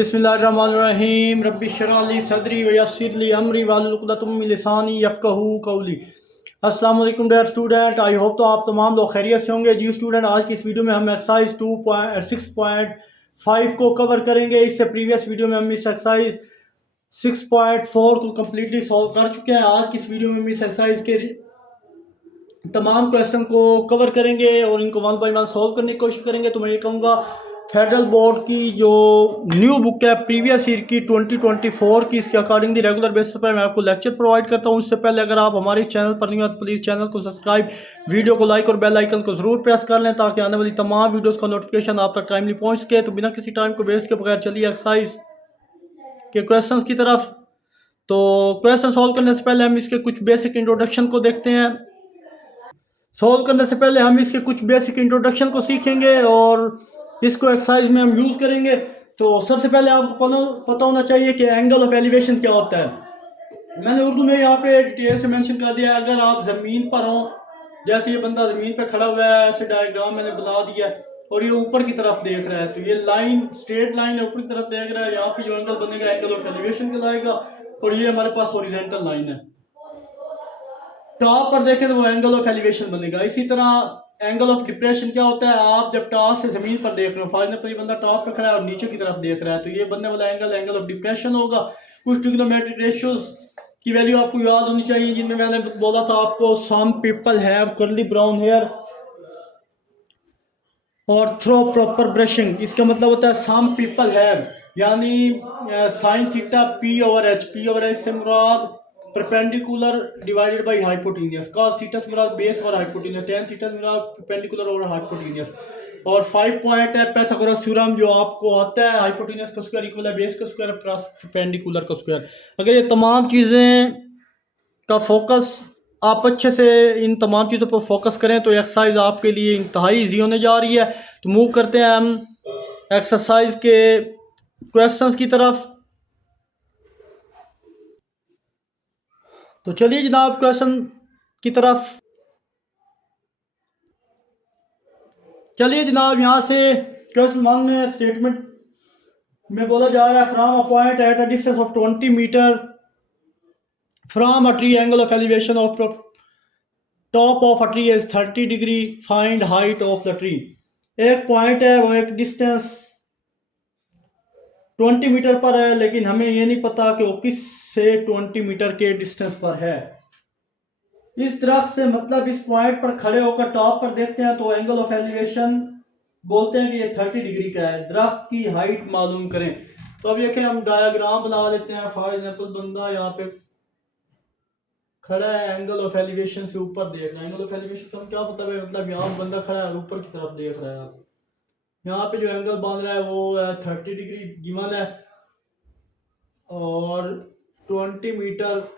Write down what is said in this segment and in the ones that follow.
बिस्मिल्लाहिर्रहमानिर्रहीम रब्बि इश्रह ली सदरी व यस्सिर ली अमरी वाहलुल उक़दतम मिन लिसानी यफ़क़हू क़ौली। अस्सलाम वालेकुम डियर स्टूडेंट, आई होप तो आप तमाम लोग खैरियत से होंगे। जी स्टूडेंट, आज की इस वीडियो में हम एक्सरसाइज 6.5 को कवर करेंगे। इससे प्रीवियस वीडियो में हम इस एक्सरसाइज 6.4 को कम्प्लीटली सॉल्व कर चुके हैं। आज की इस वीडियो में हम इस एक्सरसाइज के तमाम क्वेश्चन को कवर करेंगे और इनको वन बाय वन सॉल्व करने की कोशिश करेंगे। तो मैं ये कहूँगा, फेडरल बोर्ड की जो न्यू बुक है प्रीवियस ईयर की 2024 की, इसके अकॉर्डिंगली रेगुलर बेसिस पर मैं आपको लेक्चर प्रोवाइड करता हूँ। उससे पहले अगर आप हमारे इस चैनल पर नहीं हो तो प्लीज़ चैनल को सब्सक्राइब, वीडियो को लाइक और बेल आइकन को ज़रूर प्रेस कर लें ताकि आने वाली तमाम वीडियोज़ का नोटिफिकेशन आप तक टाइमली पहुँच सके। तो बिना किसी टाइम को वेस्ट के बगैर चलिए एक्सरसाइज के क्वेश्चन की तरफ। तो क्वेश्चन सॉल्व करने से पहले हम इसके कुछ बेसिक इंट्रोडक्शन को देखते हैं। सॉल्व करने से पहले हम इसके कुछ बेसिक इंट्रोडक्शन को सीखेंगे और इसको एक्सरसाइज में हम यूज़ करेंगे। तो सबसे पहले आपको पता होना चाहिए कि एंगल ऑफ एलिवेशन क्या होता है। मैंने उर्दू में यहाँ पे डिटेल से मेंशन कर दिया है। अगर आप ज़मीन पर हो, जैसे ये बंदा ज़मीन पर खड़ा हुआ है, ऐसे डायग्राम मैंने बना दिया है और ये ऊपर की तरफ देख रहा है, तो ये लाइन स्ट्रेट लाइन है, ऊपर की तरफ देख रहा है। यहाँ पे जो एंगल बनेगा एंगल ऑफ एलिवेशन कहलाएगा और ये हमारे पास हॉरिजॉन्टल लाइन है। टॉप पर देखें तो वो एंगल ऑफ एलिवेशन बनेगा। इसी तरह एंगल ऑफ डिप्रेशन क्या होता है, आप जब टॉप से ज़मीन पर देख रहे हो, फॉर एग्जाम्पल ये बंदा टॉप पे खड़ा है और नीचे की तरफ देख रहा है, तो ये बनने वाला एंगल ऑफ डिप्रेशन होगा। कुछ ट्रिग्नोमेट्रिक रेशियोज की वैल्यू आपको याद होनी चाहिए, जिनमें मैंने बोला था आपको, some people have curly brown hair और थ्रो प्रॉपर ब्रशिंग। इसका मतलब होता है सम पीपल हैव, यानी sine theta P over H से मुराद perpendicular divided by hypotenuse, cos theta से मुराद बेस और हाइपोटेन्यूस, टेन थीटा से मुराद परपेंडिकुलर और हाइपोटेन्यूस। और 5 पॉइंट है पाइथागोरस थ्योरम, जो आपको आता है हाइपोटेन्यूस का स्क्वायर इक्वल है बेस का स्क्वायर प्लस परपेंडिकुलर का स्क्वायर। अगर ये तमाम चीज़ें का फोकस आप अच्छे से इन तमाम चीज़ों पर फोकस करें तो एक्सरसाइज आपके लिए इंतहाई ईजी होने जा रही है। तो मूव करते हैं हम एक्सरसाइज के क्वेश्चंस की तरफ। तो चलिए जनाब क्वेश्चन की तरफ। चलिए जनाब, यहाँ से क्वेश्चन 1 में स्टेटमेंट में बोला जा रहा है, from a point at a distance of 20 metre from a tree, angle of elevation of top of a tree is 30 degree, find height of the tree. एक पॉइंट है, वो एक डिस्टेंस 20 मीटर पर है, लेकिन हमें ये नहीं पता कि वो किस से 20 मीटर के डिस्टेंस पर है। इस दरख्त से, मतलब इस पॉइंट पर खड़े होकर टॉप पर देखते हैं तो एंगल ऑफ एलिवेशन बोलते हैं कि ये 30 डिग्री का है। दरख्त की हाइट मालूम करें। तो अब देखें, हम डायग्राम बना लेते हैं। फॉर एग्जाम्पल बंदा यहाँ पे खड़ा है, एंगल ऑफ एलिवेशन से ऊपर देख रहा है। एंगल ऑफ एलिवेशन तो हम क्या मतलब है, मतलब यहाँ बंदा खड़ा है ऊपर की तरफ देख रहा है। आप यहाँ पे जो एंगल बन रहा है वो है 30 डिग्री गिवन है और 20 मीटर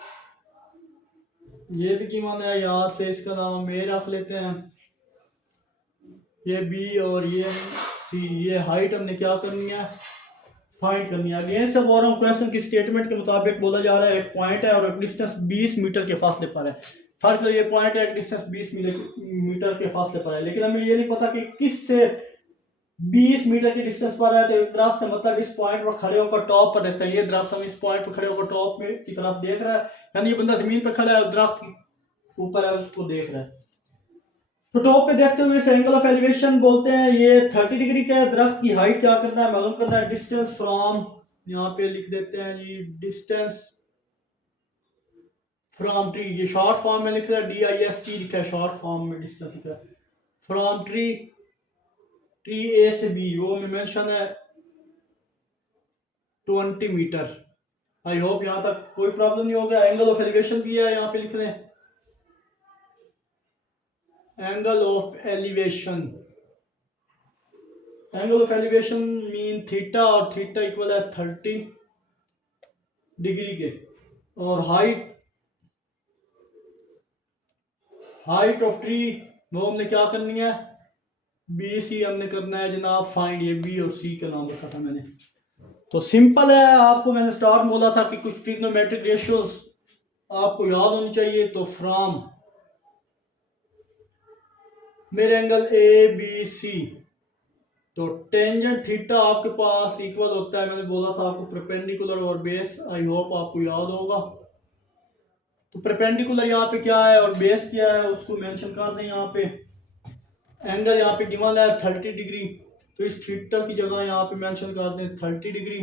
ये भी गिवन है। यहाँ से इसका नाम ए रख लेते हैं, ये बी और ये सी। ये हाइट हमने क्या करनी है, फाइंड करनी है। अगेन से बोल रहा हूँ, क्वेश्चन की स्टेटमेंट के मुताबिक बोला जा रहा है एक पॉइंट है और एक डिस्टेंस 20 मीटर के फासले पर है। फर्स्ट ये पॉइंट है, एक डिस्टेंस 20 मीटर के फासले पर है, लेकिन हमें ये नहीं पता कि किस से 20 मीटर के डिस्टेंस पर है। तो दरख्त से, मतलब इस पॉइंट पर खड़े होकर टॉप पर देखते हैं। ये दरख्त हम इस पॉइंट पर खड़े होकर टॉप में की तरफ देख रहा है, यानी ये बंदा जमीन पर खड़ा है, दरख्त ऊपर है, उसको देख रहा है। तो टॉप पे देखते हुए इस एंगल ऑफ एलिवेशन बोलते हैं ये 30 डिग्री का है। दरख्त की हाइट क्या करना है, मालूम करना है। डिस्टेंस फ्रॉम, यहाँ पे लिख देते हैं जी, डिस्टेंस फ्रॉम ट्री, ये शॉर्ट फॉर्म में लिख रहा है, DIST लिखा है शॉर्ट फॉर्म में, डिस्टेंस लिखा है फ्रॉम ट्री A से B, वो में मेंशन है 20 मीटर। आई होप यहाँ तक कोई प्रॉब्लम नहीं होगा। एंगल ऑफ एलिवेशन भी है, यहाँ पे लिख रहे हैं angle of elevation. Angle of elevation mean theta, और थीटा इक्वल है 30 डिग्री के। और हाइट ऑफ ट्री वो हमने क्या करनी है, BC हमने करना है जनाब फाइंड। ये B और C का नाम रखा था मैंने। तो सिंपल है, आपको मैंने स्टार्ट में बोला था कि कुछ ट्रिग्नोमेट्रिक रेशियोज आपको याद होनी चाहिए। तो फ्रॉम मेरे एंगल ABC तो टेंजेंट थीटा आपके पास इक्वल होता है, मैंने बोला था आपको, परपेंडिकुलर और बेस। आई होप आपको याद होगा। तो परपेंडिकुलर यहाँ पे क्या है और बेस क्या है उसको मेंशन कर दें। यहाँ पे एंगल यहाँ पे गिवन है 30 डिग्री, तो इस थीटा की जगह यहाँ पे मेंशन कर दें 30 डिग्री।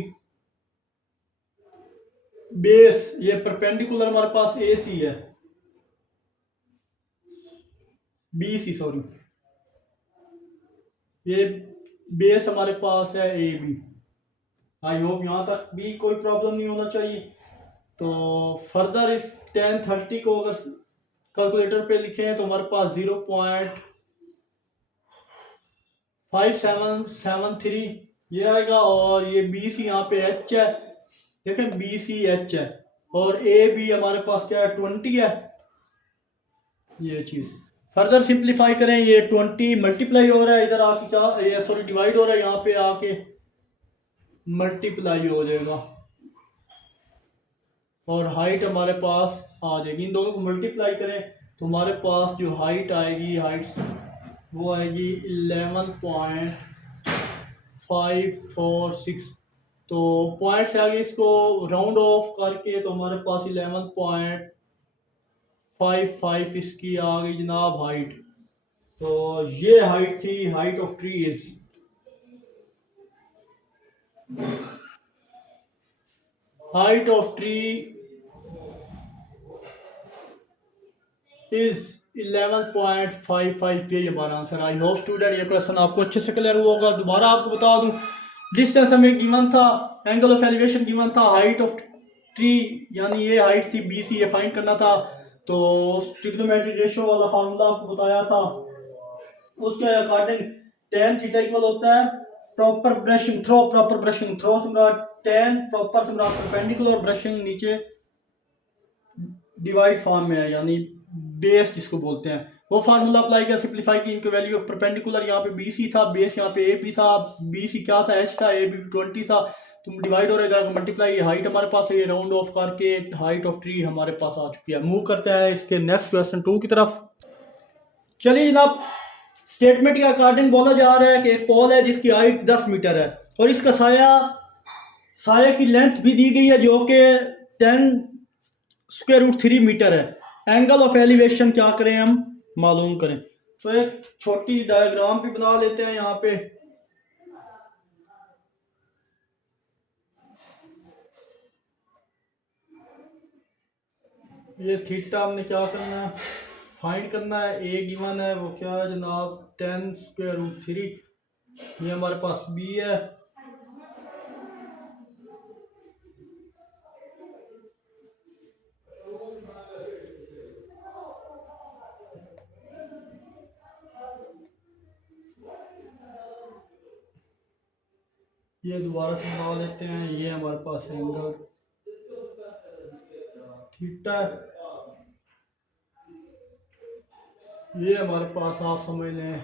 बेस ये परपेंडिकुलर हमारे पास ए सी है, बी सी सॉरी, ये बेस हमारे पास है ए बी। आई होप यहाँ तक भी कोई प्रॉब्लम नहीं होना चाहिए। तो फर्दर इस टेन 30 को अगर कैलकुलेटर पे लिखें तो हमारे पास 0.5773 ये आएगा। और ये बी सी यहाँ पे एच है, देखें बी सी एच है, और ए बी हमारे पास क्या है 20 है। ये चीज़ फर्दर सिंप्लीफाई करें, ये 20 मल्टीप्लाई हो रहा है इधर आके, क्या ये सॉरी डिवाइड हो रहा है, यहाँ पे आके मल्टीप्लाई हो जाएगा और हाइट हमारे पास आ जाएगी। इन दोनों को मल्टीप्लाई करें तो हमारे पास जो हाइट आएगी, हाइट वो आएगी 11.546। तो पॉइंट से आगे इसको राउंड ऑफ करके तो हमारे पास 11.55 इसकी आ गई जनाब हाइट। तो ये हाइट थी, height of tree is height of tree is 11.55। ये हमारा आंसर। आई होप स्टूडेंट ये क्वेश्चन आपको अच्छे से क्लियर हुआ होगा। दोबारा आपको बता दूं, डिस्टेंस हमें गिवन था, एंगल ऑफ एलिवेशन गिवन था, हाइट ऑफ ट्री यानी ये हाइट थी बी सी, ये फाइंड करना था। तो ट्रिग्नोमेट्रिक रेशियो वाला फार्मूला आपको बताया था, उसके अकॉर्डिंग टेन थीटा इक्वल होता है proper brushing throw, proper brushing throw tan proper perpendicular brushing नीचे डिवाइड फॉर्म में है, यानी बेस जिसको बोलते हैं, वो फार्मूला अप्लाई किया, सिंप्लीफाई की, इनकी वैल्यू परपेंडिकुलर यहाँ पे बी सी था, बेस यहाँ पे ए बी था, बी सी क्या था एच था, ए बी 20 था, तुम डिवाइड हो रहेगा मल्टीप्लाई। हाइट हमारे पास है, ये राउंड ऑफ करके हाइट ऑफ ट्री हमारे पास आ चुकी है। मूव करते हैं इसके नेक्स्ट क्वेश्चन 2 की तरफ। चलिए जनाब, स्टेटमेंट के अकॉर्डिंग बोला जा रहा है कि एक पोल है जिसकी हाइट 10 मीटर है और इसका साया की लेंथ भी दी गई है जो कि 10√3 मीटर है। एंगल ऑफ एलिवेशन क्या करें हम मालूम करें। तो एक छोटी डायग्राम भी बना लेते हैं यहाँ पे। ये थीटा हमने क्या करना है, फाइंड करना है। ए गिवन है वो क्या है जनाब 10√3, ये हमारे पास बी है। ये दोबारा से बना लेते हैं, ये हमारे पास एंगल थीटा है, ये हमारे पास आप समझ लें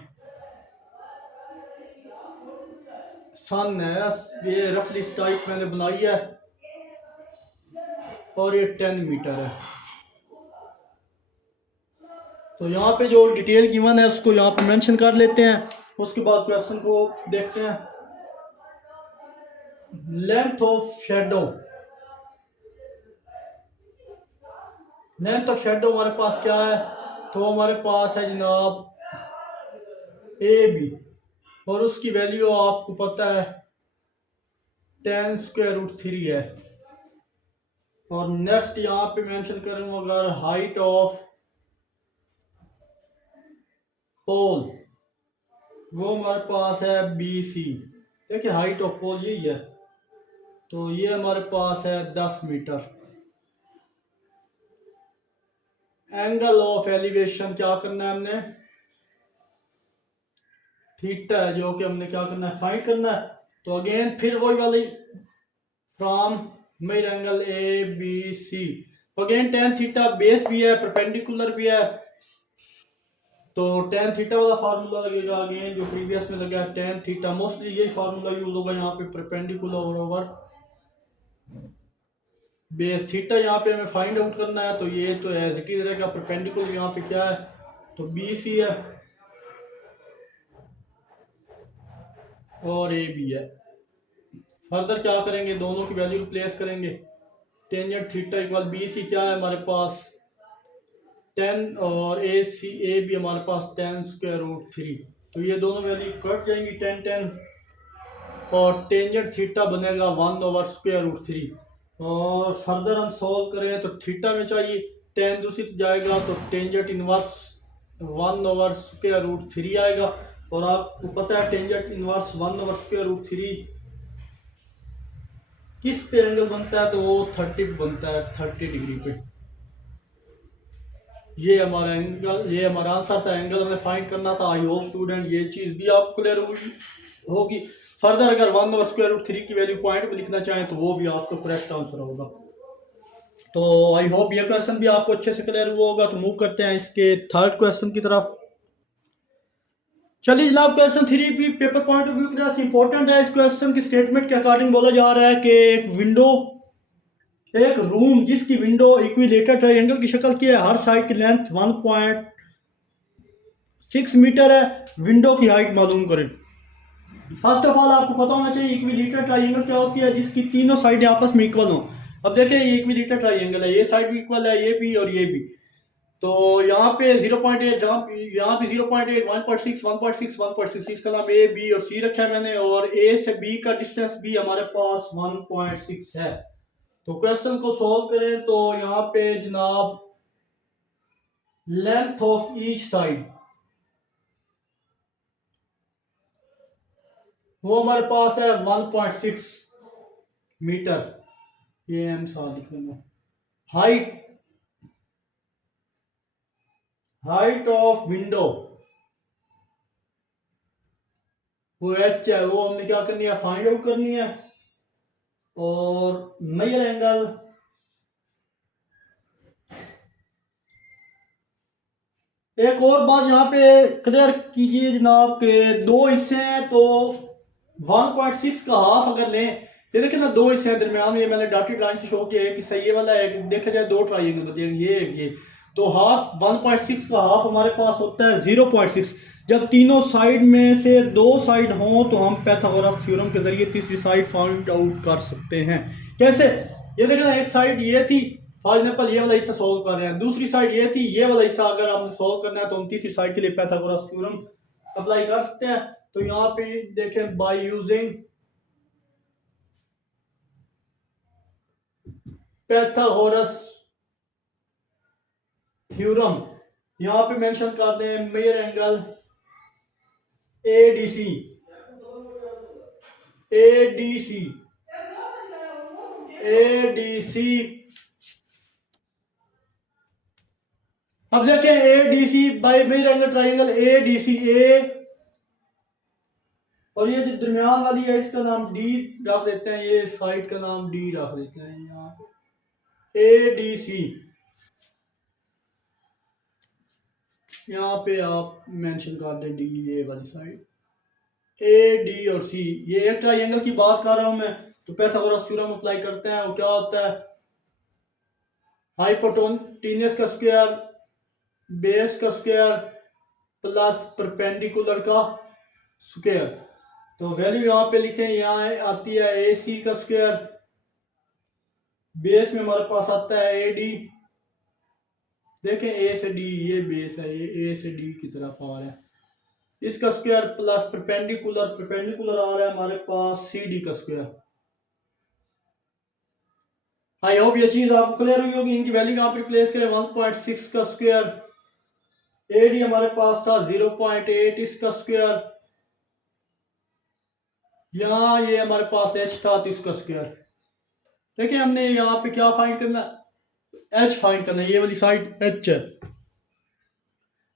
सन है। ये रफली टाइप मैंने बनाई है और ये 10 मीटर है। तो यहाँ पे जो डिटेल गिवन है उसको यहाँ पे मेंशन कर लेते हैं, उसके बाद क्वेश्चन को देखते हैं। Length of shadow, length of shadow हमारे पास क्या है, तो हमारे पास है जनाब ए बी और उसकी वैल्यू आपको पता है 10√3 है। और नेक्स्ट यहाँ पे मेंशन करूँगा अगर हाइट ऑफ पोल, वो हमारे पास है बी सी। देखिए हाइट ऑफ पोल यही है, तो ये हमारे पास है 10 मीटर। एंगल ऑफ एलिवेशन क्या करना है हमने, थीटा है जो कि हमने क्या करना है फाइंड करना है। तो अगेन फिर वही वाली from mid angle a b c, again tan theta base भी है परपेंडिकुलर भी है, तो टेन थीटा वाला फार्मूला लगेगा अगेन जो प्रीवियस में लगा टेन थीटा, मोस्टली यही फार्मूला यूज होगा यहाँ पे परपेंडिकुलर और ओवर बेस। थीटा यहाँ पे हमें फाइंड आउट करना है, तो ये तो एज इट इज रहेगा, परपेंडिकुलर यहाँ पे क्या है तो बी सी है और ए बी है। फर्दर क्या करेंगे, दोनों की वैल्यू रिप्लेस करेंगे। Tangent theta equal b c क्या है हमारे पास 10 और ए बी हमारे पास 10√3। तो ये दोनों वैल्यू कट जाएंगी 10 और टेंजेंट थीटा बनेगा 1/√3। और फर्दर हम सॉल्व करें तो थीटा में चाहिए 10 दूसरी जाएगा तो टेंजेंट इनवर्स 1/√3 आएगा। और आपको पता है टेंजेंट इनवर्स 1/√3 किस पे एंगल बनता है, तो वो 30 बनता है, 30 डिग्री पे। ये हमारा एंगल, ये हमारा आंसर था। एंगल हमें फाइंड करना था। आई होप स्टूडेंट ये चीज़ भी आपको क्लियर होगी। फर्दर अगर 1/√3 की वैल्यू पॉइंट पे लिखना चाहें तो वो भी आपका करेक्ट आंसर होगा। तो आई होप ये क्वेश्चन भी आपको अच्छे से क्लियर हुआ होगा। तो मूव करते हैं इसके थर्ड क्वेश्चन की तरफ। चलिए जनाब, क्वेश्चन 3 भी पेपर पॉइंट ऑफ व्यू की तरह से इंपॉर्टेंट है। इस क्वेश्चन की स्टेटमेंट के अकॉर्डिंग बोला जा रहा है कि एक रूम जिसकी विंडो इक्विलेटरल ट्रायंगल की शक्ल की है, हर साइड की लेंथ 1.6 मीटर है, विंडो की हाइट मालूम करें। फर्स्ट ऑफ ऑल आपको पता होना चाहिए इक्विलेटरल ट्रायंगल क्या होती है, जिसकी तीनों साइडें आपस में इक्वल हो। अब देखिए ये इक्विलेटरल ट्रायंगल है, ये साइड भी इक्वल है, ये भी और ये भी। तो यहाँ पे 0.8, यहाँ पे 0.8, 1.6, 1.6, 1.6, इसका नाम ए बी और सी रखा है मैंने। और ए से बी का डिस्टेंस भी हमारे पास 1.6 है। तो क्वेश्चन को सॉल्व करें तो यहाँ पे जनाब लेंथ ऑफ ईच साइड वो हमारे पास है 1.6 मीटर। ये एम साथ लिख लूंगा। हाइट ऑफ विंडो वो एच है, वो हमने क्या करनी है, फाइंड आउट करनी है। और मेजर एंगल एक और बात यहाँ पे क्लियर कीजिए जनाब के दो हिस्से हैं तो 1.6 का हाफ अगर लें, ये देखिए ना दो हिस्से हैं दरमियान में, ये मैंने डॉटेड लाइन से शो किया है कि सही ये वाला है, देखा जाए दो ट्रायंगल बचे ये तो हाफ 1.6 का हाफ हमारे पास होता है 0.6। जब तीनों साइड में से दो साइड हों तो हम पाइथागोरस थ्योरम के जरिए तीसरी साइड फाइंड आउट कर सकते हैं। कैसे, ये देखिए ना एक साइड ये थी, फॉर एग्जाम्पल ये वाला हिस्सा सोल्व कर रहे हैं, दूसरी साइड ये थी, ये वाला हिस्सा अगर आपने सोल्व करना है तो हम तीसरी साइड के लिए पाइथागोरस थ्योरम अप्लाई कर सकते हैं। तो यहाँ पे देखें बाय यूजिंग पाइथागोरस थ्योरम, यहाँ पे मेंशन कर दें measure angle ADC ADC ADC. अब देखें ADC by measure angle triangle ADC A, और ये जो दरमियान वाली है इसका नाम डी रख देते हैं, ये साइड का नाम डी रख देते हैं यहाँ पे एडीसी। यहाँ पे आप मेंशन कर दें डी, ये वाली साइड ए डी और सी। ये एक ट्रायंगल की बात कर रहा हूं मैं, तो पाइथागोरस थ्योरम अप्लाई करते हैं। वो क्या होता है, हाइपोटेन्यूस का स्क्वायर बेस का स्क्वायर प्लस परपेंडिकुलर का स्क्वायर। तो वैल्यू यहाँ पे लिखें, यहाँ आती है ए सी का स्क्वायर, बेस में हमारे पास आता है ए डी। देखें ए से डी, ये बेस है, ये ए से डी की तरफ आ रहा है, इसका स्क्वायर प्लस परपेंडिकुलर आ रहा है हमारे पास सी डी का स्क्वायर। आई होप ये चीज आपको क्लियर हुई होगी। इनकी वैल्यू यहाँ पे रिप्लेस करें 1.6 का स्क्वायर, ए डी हमारे पास था 0.8 इसका स्क्वायर, यहाँ ये हमारे पास एच था तो इसका स्क्वायर। देखिए हमने यहाँ पे क्या फाइंड करना, एच फाइंड करना है, ये वाली साइड एच है।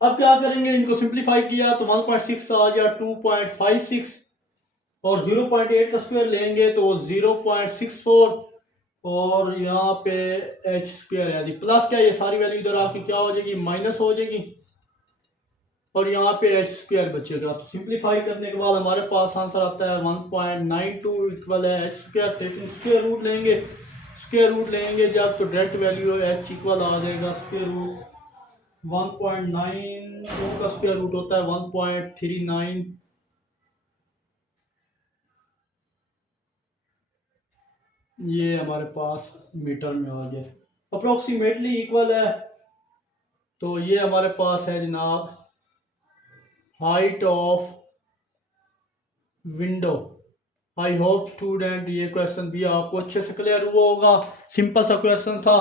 अब क्या करेंगे, इनको सिंप्लीफाई किया तो 1.6 आ गया 2.56 और 0.8 का स्क्वायर लेंगे तो 0.64 और यहाँ पे एच स्क्वायर है जी प्लस क्या, ये सारी वैल्यू इधर आके क्या हो जाएगी, माइनस हो जाएगी और यहाँ पे एच स्क्वायर बचेगा। तो सिंप्लीफाई करने के बाद हमारे पास आंसर आता है 1.92 इक्वल है एच स्क्वायर। लेकिन स्क्वायर रूट लेंगे जब तो डायरेक्ट वैल्यू एच इक्वल आ जाएगा स्क्वायर रूट 1.92 का स्क्वायर रूट होता है 1.39 ये हमारे पास मीटर में आ गया, अप्रोक्सीमेटली इक्वल है। तो ये हमारे पास है जनाब height of window. I hope student ये क्वेश्चन भी आपको अच्छे से क्लियर हुआ होगा। सिंपल सा क्वेश्चन था।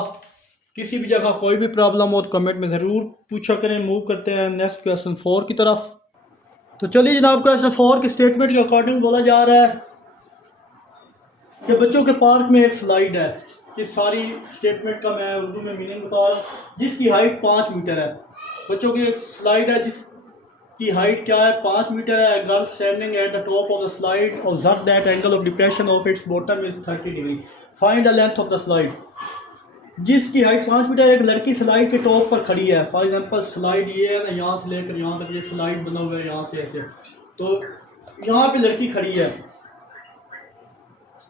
किसी भी जगह कोई भी प्रॉब्लम हो तो कमेंट में ज़रूर पूछा करें। मूव करते हैं नेक्स्ट क्वेश्चन 4 की तरफ। तो चलिए जनाब क्वेश्चन 4 के स्टेटमेंट के अकॉर्डिंग बोला जा रहा है कि बच्चों के पार्क में एक स्लाइड है। इस सारी स्टेटमेंट का मैं उर्दू में मीनिंग बता रहा हूँ। जिसकी हाइट 5 मीटर है। बच्चों की एक स्लाइड है जिसकी हाइट क्या है, 5 मीटर है। Girl standing at the top of the slide, observe that angle of depression of its bottom is 30 degree, find the length of the slide. जिसकी हाइट 5 मीटर, एक लड़की स्लाइड के टॉप पर खड़ी है। फॉर एग्जांपल स्लाइड ये है ना, यहाँ से लेकर यहाँ तक ये स्लाइड बना हुआ है, यहाँ से ऐसे। तो यहाँ पे लड़की खड़ी है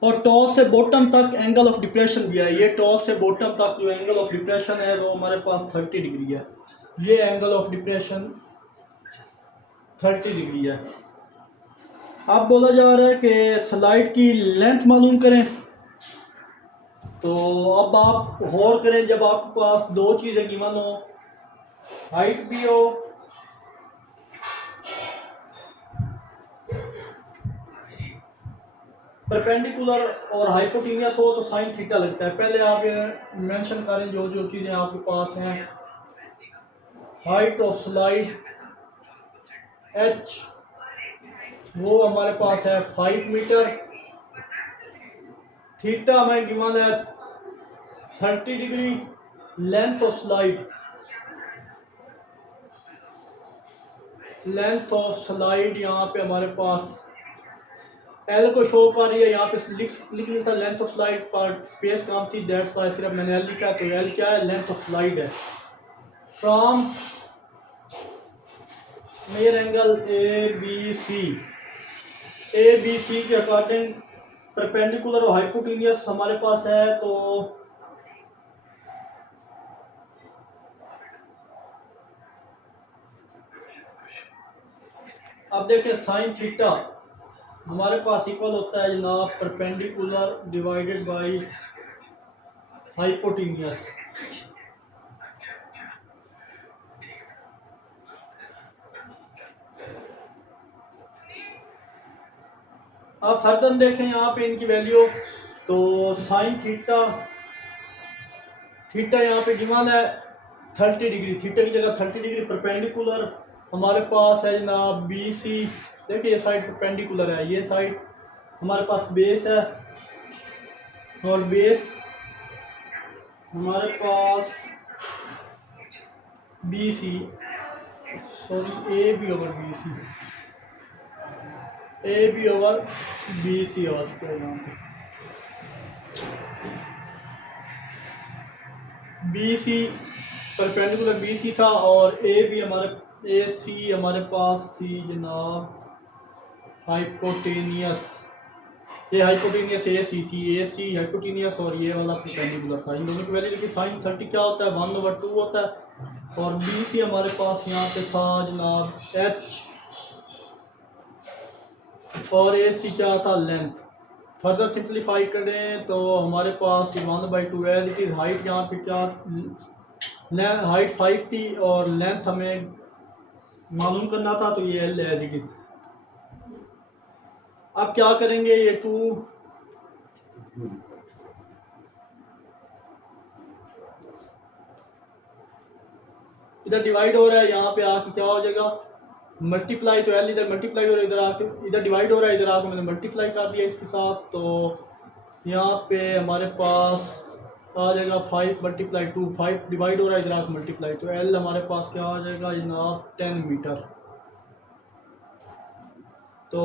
और टॉप से बॉटम तक एंगल ऑफ डिप्रेशन भी है। ये टॉप से बॉटम तक जो एंगल ऑफ डिप्रेशन है वो हमारे पास 30 डिग्री है। ये एंगल ऑफ डिप्रेशन 30 डिग्री है। अब बोला जा रहा है कि स्लाइड की लेंथ मालूम करें। तो अब आप गौर करें, जब आपके पास दो चीज़ें गिवन हो, हाइट भी हो परपेंडिकुलर और हाइपोटेनियस हो, तो साइन थीटा लगता है। पहले आप ये मेंशन करें जो जो चीज़ें आपके पास हैं। हाइट ऑफ स्लाइड h वो हमारे पास है 5 मीटर। थीटा में गिवन है 30 degree. Length of slide, length of slide यहाँ पे हमारे पास एल को शो कर रही है। यहाँ पे लिख नहीं था लेंथ ऑफ स्लाइड पर स्पेस काम थी, दैट्स वाई सिर्फ मैंने एल लिखा। तो एल क्या है, लेंथ ऑफ स्लाइड है। फ्रॉम मेयर एंगल ए बी सी के अकॉर्डिंग परपेंडिकुलर और हाइपोटेनियस हमारे पास है। तो अब देखें साइन थीटा हमारे पास इक्वल होता है जनाब परपेंडिकुलर डिवाइडेड बाय हाइपोटेनियस। अब फर्दर देखें यहाँ पे इनकी वैल्यू। तो साइन थीटा यहाँ पे गिवन है 30 डिग्री। थीटा की जगह 30 डिग्री। परपेंडिकुलर हमारे पास है जनाब बी सी। देखिए ये साइड परपेंडिकुलर है, ये साइड हमारे पास बेस है और बेस हमारे पास B C, sorry A B over B C, A B over B C आ चुका है। यहाँ पे B C perpendicular B C था और ए बी ए सी हमारे पास थी जनाब हाइपोटेनियस। ये हाइपोटेनियस ए सी थी, ए सी हाइपोटेनियस और ये वाला परपेंडिकुलर था। इन दोनों की वैल्यू देखिए। साइन 30 क्या होता है, 1/2 होता है। और बी सी हमारे पास यहाँ पे था जनाब एच और ए सी क्या था, लेंथ। फर्दर सिंप्लीफाई करें तो हमारे पास 1/2 है। इट इज़ हाइट यहाँ पे क्या, हाइट 5 थी और लेंथ हमें मालूम करना था, तो ये एल एज इट इज। अब क्या करेंगे, ये 2 इधर डिवाइड हो रहा है, यहाँ पे आके क्या हो जाएगा मल्टीप्लाई। तो एल इधर मल्टीप्लाई हो रहा है, इधर आके इधर डिवाइड हो रहा है, इधर आके मैंने मल्टीप्लाई कर दिया इसके साथ। तो यहाँ पे हमारे पास आ जाएगा 5 × 2, 5 डिवाइड हो रहा है, इधर आके मल्टीप्लाई। तो एल हमारे पास क्या आ जाएगा जनाब 10 मीटर। तो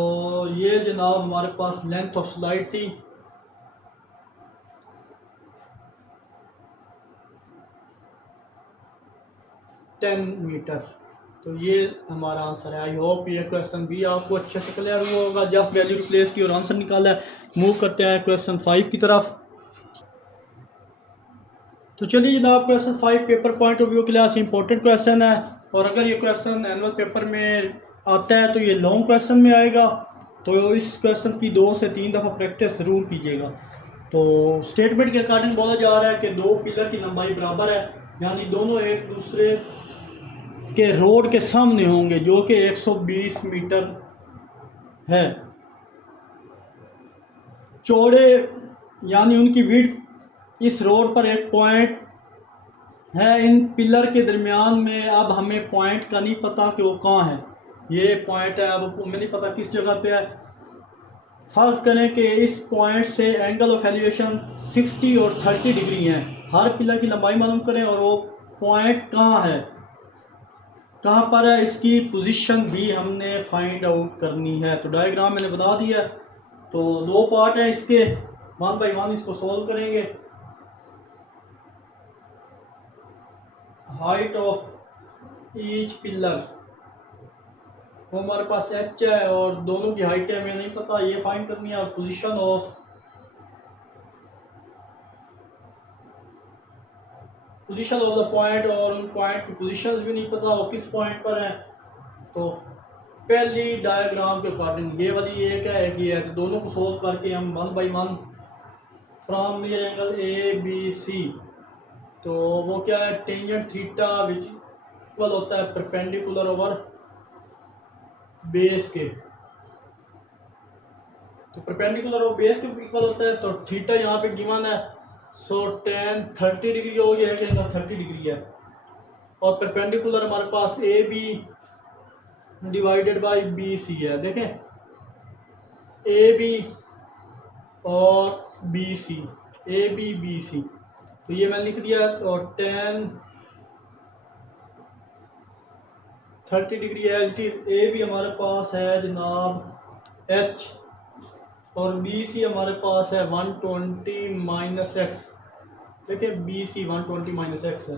ये जनाब हमारे पास लेंथ ऑफ स्लाइड थी। मीटर। तो ये हमारा आंसर है। आई होप ये क्वेश्चन भी आपको अच्छे से क्लियर हुआ होगा। जस्ट वैल्यू रिप्लेस की और आंसर निकाला है। मूव करते हैं क्वेश्चन 5 की तरफ। तो चलिए जनाब question 5 paper point of view के लिए इंपॉर्टेंट क्वेश्चन है। और अगर ये क्वेश्चन एनुअल पेपर में आता है तो ये लॉन्ग क्वेश्चन में आएगा। तो इस क्वेश्चन की 2 से 3 दफ़ा प्रैक्टिस ज़रूर कीजिएगा। तो स्टेटमेंट के अकॉर्डिंग बोला जा रहा है कि दो पिलर की लंबाई बराबर है, यानी दोनों एक दूसरे के रोड के सामने होंगे, जो कि 120 मीटर है। चौड़े यानी उनकी विड्थ इस रोड पर एक पॉइंट है इन पिलर के दरमियान में। अब हमें पॉइंट का नहीं पता कि वो कहाँ है, ये पॉइंट है, अब हमें नहीं पता किस जगह पे है। फ़र्ज़ करें कि इस पॉइंट से एंगल ऑफ एलिवेशन 60 और 30 डिग्री हैं। हर पिलर की लंबाई मालूम करें और वो पॉइंट कहाँ है, कहाँ पर है, इसकी पोजीशन भी हमने फाइंड आउट करनी है। तो डायग्राम मैंने बता दिया। तो दो पार्ट है इसके, 1 बाई 1 इसको सॉल्व करेंगे। हाइट ऑफ ईच पिलर वो हमारे पास h है और दोनों की हाइट है हमें नहीं पता, ये फाइंड करनी है। और पोजीशन ऑफ द पॉइंट, और उन पॉइंट की पोजीशंस भी नहीं पता वो किस पॉइंट पर है। तो पहली डायग्राम के अकॉर्डिंग ये वाली एक है, एक ये है, तो दोनों को सोल्व करके हम 1 by 1 from near angle a b सी, तो वो क्या है, टेंजेंट थीटा विच इक्वल होता है परपेंडिकुलर ओवर बेस के। तो परपेंडिकुलर ओवर बेस के इक्वल होता है, तो थीटा यहाँ पे गिवन है, सो tan 30 डिग्री हो गया है कि 30 डिग्री है। और परपेंडिकुलर हमारे पास A B divided by B C है। देखें ए बी और B C, A B B सी, तो ये मैंने लिख दिया। तो tan 30 degree as it is. A B हमारे पास है जनाब एच और बी सी हमारे पास है 120 माइनस एक्स। देखिए बी सी 120 माइनस एक्स है।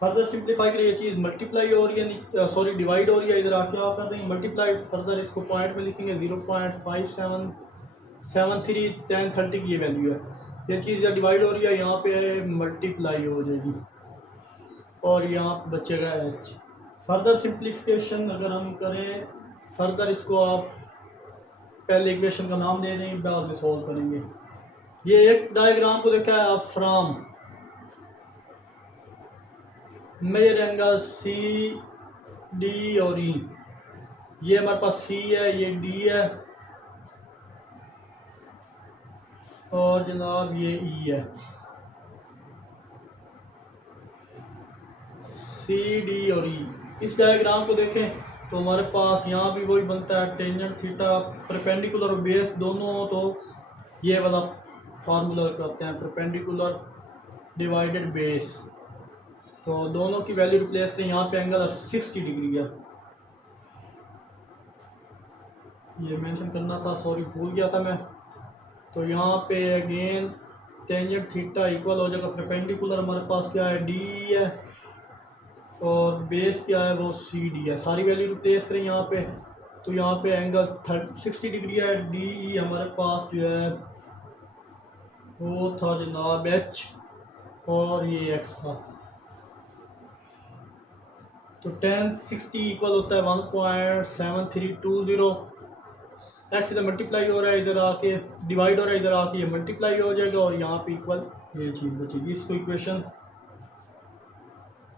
फर्दर सिंप्लीफाई करिए, ये चीज़ मल्टीप्लाई हो रही है, सॉरी डिवाइड हो रही है। इधर आके क्या कर रहे हैं, मल्टीप्लाई। फर्दर इसको पॉइंट में लिखेंगे 0.5773 tan 30 की ये वैल्यू है। ये चीज़ या डिवाइड हो रही है, यहाँ पे मल्टीप्लाई हो जाएगी और यहाँ पे बचेगा एच। फर्दर सिंप्लीफिकेशन अगर हम करें, फर्दर इसको आप पहले इक्वेशन का नाम दे देंगे, बाद में सॉल्व करेंगे। ये एक डायग्राम को देखा है आप, from major angle c d और ई, ये हमारे पास सी है, ये डी है और जनाब ये ई है। सी डी और ई, इस डायग्राम को देखें तो हमारे पास यहाँ भी वही बनता है, टेंजेंट थीटा परपेंडिकुलर और बेस दोनों, तो ये वाला फार्मूला करते हैं, परपेंडिकुलर डिवाइडेड बेस। तो दोनों की वैल्यू रिप्लेस करें, यहाँ पे एंगल 60 डिग्री है, ये मेंशन करना था, सॉरी भूल गया था मैं। तो यहाँ पे अगेन टेंजेंट थीटा इक्वल हो जाएगा, परपेंडिकुलर हमारे पास क्या है, डी है और बेस क्या है, वो सी डी है। सारी वैल्यू रिप्लेस करें यहाँ पे, तो यहाँ पे एंगल 60 डिग्री है। डी ई हमारे पास जो है वो था जनाब एच और ये एक्स था। तो tan 60 इक्वल होता है 1.7320। एक्स इधर मल्टीप्लाई हो रहा है, इधर आके डिवाइड हो रहा है, इधर आके ये मल्टीप्लाई हो जाएगा और यहाँ पे इक्वल ये चीज़ बचेगी। इसको इक्वेशन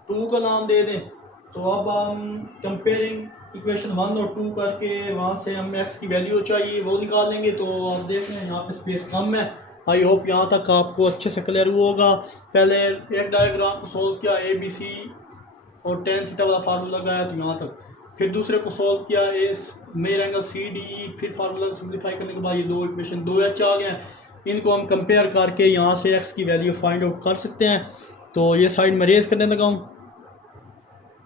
2 का नाम दे दें। तो अब हम कंपेयरिंग इक्वेशन 1 और 2 करके वहाँ से हम एक्स की वैल्यू चाहिए वो निकाल लेंगे। तो आप देख रहे हैं यहाँ पे स्पेस कम है। आई होप यहाँ तक आपको अच्छे से क्लियर हुआ होगा। पहले एक डायग्राम को सोल्व किया, ए बी सी और tan थीटा वाला फार्मूला लगाया तो यहाँ तक, फिर दूसरे को सॉल्व किया, मेजर एंगल सी डी, फिर फार्मूला सिंप्लीफाई करने के बाद ये दो इक्वेशन 2h आ गए। इनको हम कंपेयर करके यहाँ से एक्स की वैल्यू फाइंड आउट कर सकते हैं। तो ये साइड में रेज करने लगा हूँ।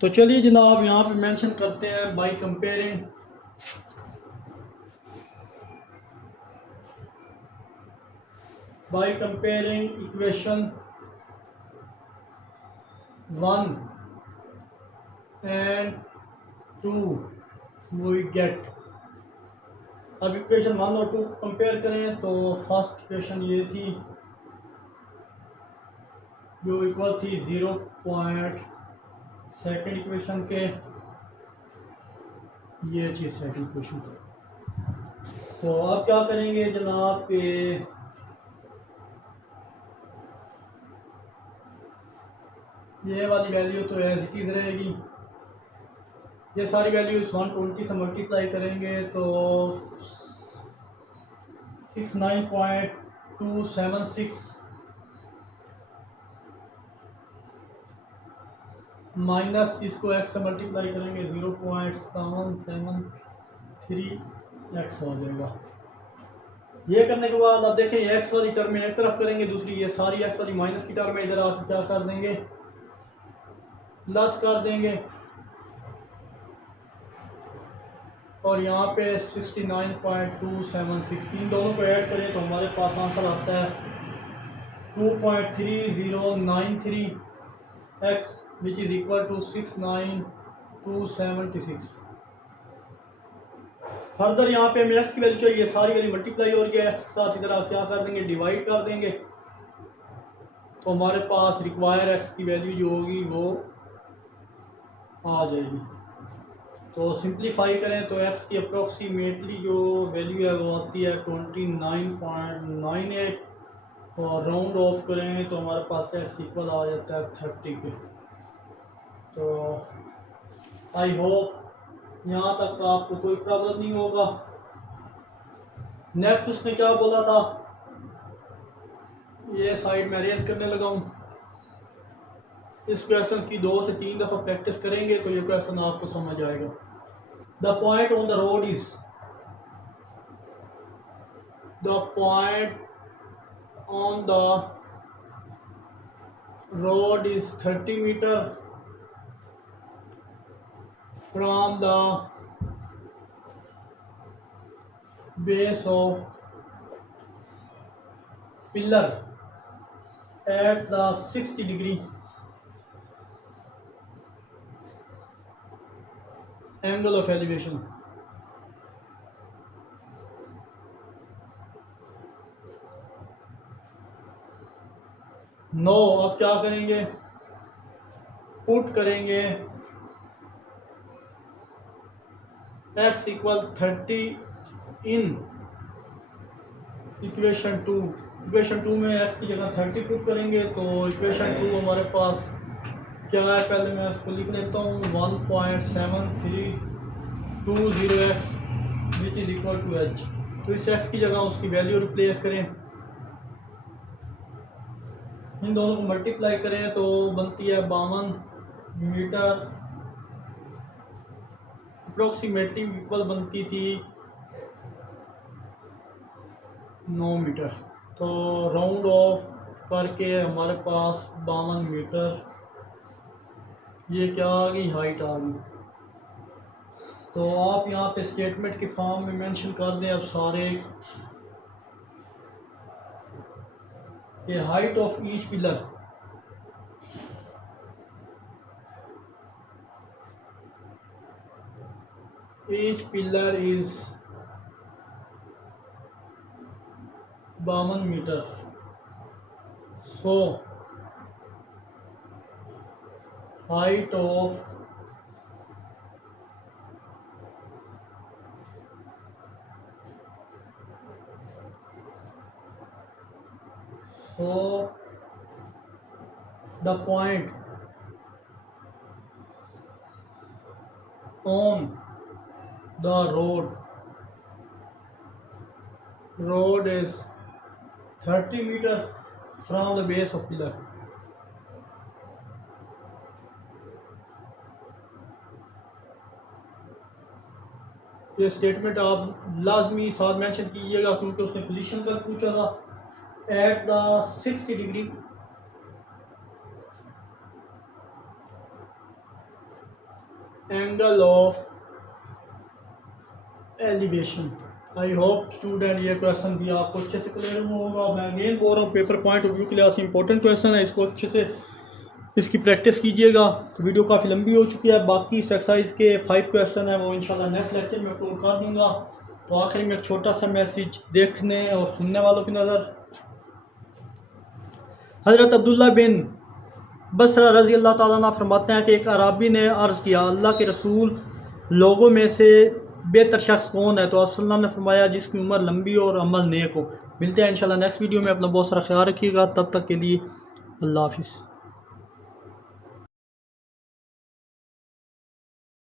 तो चलिए जनाब यहाँ पे मेंशन करते हैं by comparing equation 1 and 2 we get। अब इक्वेशन 1 और 2 को कंपेयर करें तो फर्स्ट इक्वेशन ये थी जो इक्वल थी 0. सेकेंड इक्वेशन के, ये चीज़ सेकेंड इक्वेशन थी। तो अब क्या करेंगे जनाब के ये वाली वैल्यू तो एज इट इज़ रहेगी। ये सारी वैल्यूज 120 से मल्टीप्लाई करेंगे तो 69.276 माइनस इसको एक्स से मल्टीप्लाई करेंगे 0.773 एक्स हो जाएगा। ये करने के बाद आप देखें एक्स वाली टर्म में एक तरफ करेंगे, दूसरी ये सारी एक्स वाली माइनस की टर्म में इधर आकर क्या कर देंगे, प्लस कर देंगे। और यहाँ पे 69.276 इन दोनों को ऐड करें तो हमारे पास आंसर आता है 2.3093 x which is equal to 69276। Further यहाँ पे हमें एक्स की वैल्यू चाहिए, सारी वैल्यू मल्टीप्लाई हो रही है एक्स के साथ, इधर आप क्या कर देंगे, डिवाइड कर देंगे तो हमारे पास रिक्वायर एक्स की वैल्यू जो होगी वो आ जाएगी। तो सिंप्लीफाई करें तो एक्स की अप्रोक्सीमेटली जो वैल्यू है वो आती है 29.98 और राउंड ऑफ करें तो हमारे पास एक्स इक्वल आ जाता है 30 के। तो आई होप यहाँ तक आपको कोई प्रॉब्लम नहीं होगा। नेक्स्ट उसने क्या बोला था, ये साइड में अरेंज करने लगा हूँ। इस क्वेश्चन की 2 से 3 दफ़ा प्रैक्टिस करेंगे तो ये क्वेश्चन आपको समझ आएगा। The point on the road is, the point on the road is 30 metre from the base of pillar at the 60 degree angle of elevation। No अब क्या करेंगे, पुट करेंगे x equal 30 in equation 2। Equation 2 में x की जगह 30 put करेंगे तो equation 2 हमारे पास क्या है, पहले मैं उसको लिख लेता हूँ 1.7320x which is equal to h। तो इस x की जगह उसकी वैल्यू रिप्लेस करें, इन दोनों को मल्टीप्लाई करें तो बनती है 52 मीटर, अप्रोक्सीमेटली इक्वल बनती थी 9 मीटर। तो राउंड ऑफ करके हमारे पास 52 मीटर ये क्या आ गई, हाइट आ गई। तो आप यहाँ पे स्टेटमेंट के फॉर्म में मेंशन कर दें अब सारे कि height of each pillar each pillar is 52 meter, so height of the point on the road is 30 meter from the base of pillar। ये स्टेटमेंट आप लाजमी साथ मेंशन कीजिएगा क्योंकि उसने पोजीशन का पूछा था। At the 60 degree angle of elevation. I hope student ये क्वेश्चन भी आपको अच्छे से क्लियर होगा। मैं अगेन बोल रहा हूँ पेपर पॉइंट ऑफ व्यू के लिए से इंपॉर्टेंट क्वेश्चन है, इसको अच्छे से इसकी प्रैक्टिस कीजिएगा। वीडियो काफ़ी लंबी हो चुकी है, बाकी इस एक्सरसाइज के 5 क्वेश्चन है वो इंशाल्लाह नेक्स्ट लेक्चर में अपलोड कर दूँगा। तो आखिर में एक छोटा सा मैसेज देखने और सुनने वालों की नज़र। हज़रत अब्दुल्ला बिन बसरा रज़ी अल्लाह ताला अन्हु फरमाते हैं कि एक अराबी ने अर्ज़ किया, अल्लाह के रसूल लोगों में से बेहतर शख्स कौन है? तो अस्सलाम ने फरमाया जिसकी उम्र लंबी और अमल नेक हो। मिलते हैं इंशाल्लाह नेक्स्ट वीडियो में। अपना बहुत सारा ख्याल रखिएगा, तब तक के लिए अल्लाह हाफिज़।